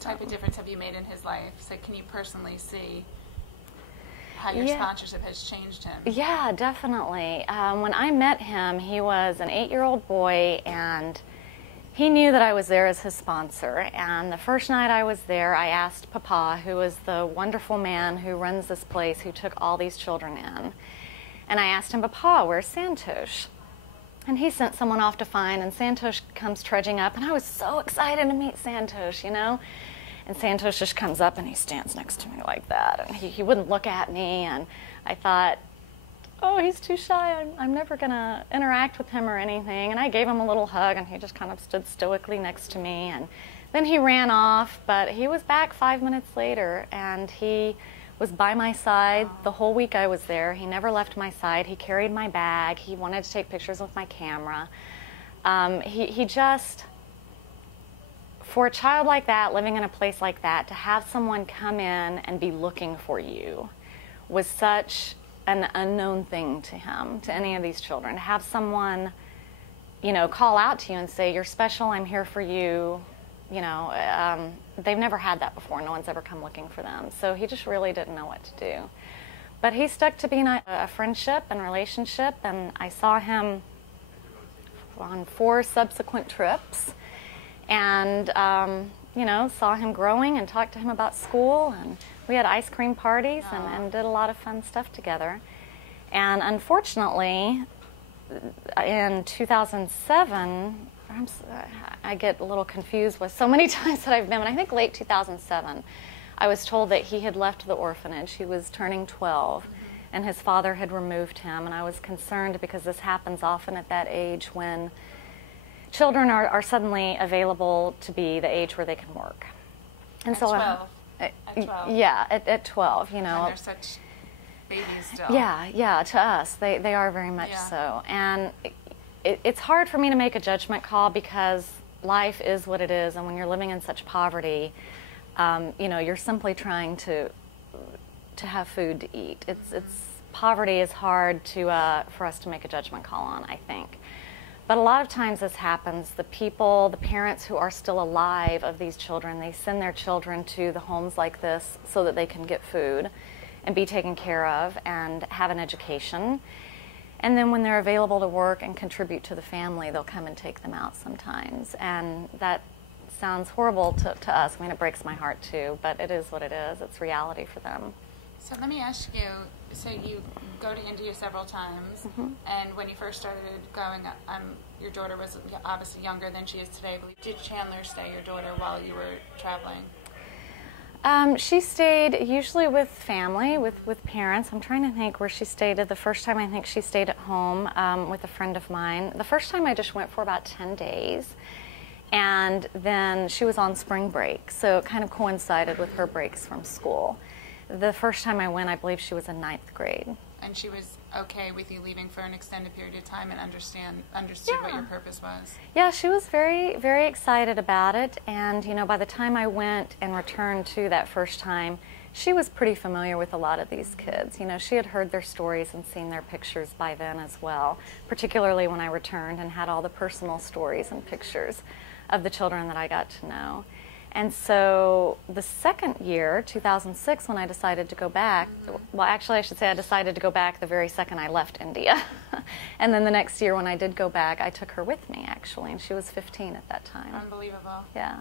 type of difference have you made in his life? So can you personally see how your sponsorship has changed him? Yeah, definitely. When I met him, he was an 8-year-old boy, and he knew that I was there as his sponsor. And the first night I was there, I asked Papa, who is the wonderful man who runs this place, who took all these children in, and I asked him, Papa, where's Santosh? And he sent someone off to find, and Santosh comes trudging up, and I was so excited to meet Santosh, you know? And Santosh just comes up and he stands next to me like that, and he wouldn't look at me, and I thought, oh, he's too shy, I'm never gonna interact with him or anything. And I gave him a little hug, and he just kind of stood stoically next to me, and then he ran off, but he was back 5 minutes later, and he was by my side the whole week I was there. He never left my side. He carried my bag. He wanted to take pictures with my camera. He just, for a child like that, living in a place like that, to have someone come in and be looking for you was such an unknown thing to him, to any of these children. To have someone, you know, call out to you and say, you're special, I'm here for you, you know, they've never had that before. No one's ever come looking for them. So he just really didn't know what to do. But he stuck to being a friendship and relationship, and I saw him on 4 subsequent trips, and you know, saw him growing and talked to him about school, and we had ice cream parties and did a lot of fun stuff together. And unfortunately, in 2007, I get a little confused with so many times that I've been, but I think late 2007, I was told that he had left the orphanage. He was turning 12, and his father had removed him, and I was concerned because this happens often at that age when children are suddenly available to be the age where they can work. And at so 12? At 12? Yeah, at 12, you know. And they're such babies still. Yeah, to us, they are very much so. And it's hard for me to make a judgment call because life is what it is, and when you're living in such poverty, you know, you're simply trying to have food to eat. Poverty is hard for us to make a judgment call on, I think. But a lot of times this happens. The parents who are still alive of these children, they send their children to the homes like this so that they can get food and be taken care of and have an education. And then when they're available to work and contribute to the family, they'll come and take them out sometimes. And that sounds horrible to us. I mean, it breaks my heart too, but it is what it is. It's reality for them. So let me ask you, so you go to India several times, and when you first started going, your daughter was obviously younger than she is today, I believe. Did Chandler stay, your daughter, while you were traveling? She stayed usually with family, with parents. I'm trying to think where she stayed. The first time I think she stayed at home with a friend of mine. The first time I just went for about 10 days. And then she was on spring break, so it kind of coincided with her breaks from school. The first time I went, I believe she was in 9th grade. And she was okay with you leaving for an extended period of time and understood what your purpose was? Yeah, she was very, very excited about it. And, you know, by the time I went and returned to that first time, she was pretty familiar with a lot of these kids. You know, she had heard their stories and seen their pictures by then as well, particularly when I returned and had all the personal stories and pictures of the children that I got to know. And so the second year, 2006, when I decided to go back, well, actually I should say I decided to go back the very second I left India. And then the next year when I did go back, I took her with me, actually, and she was 15 at that time. Unbelievable. Yeah.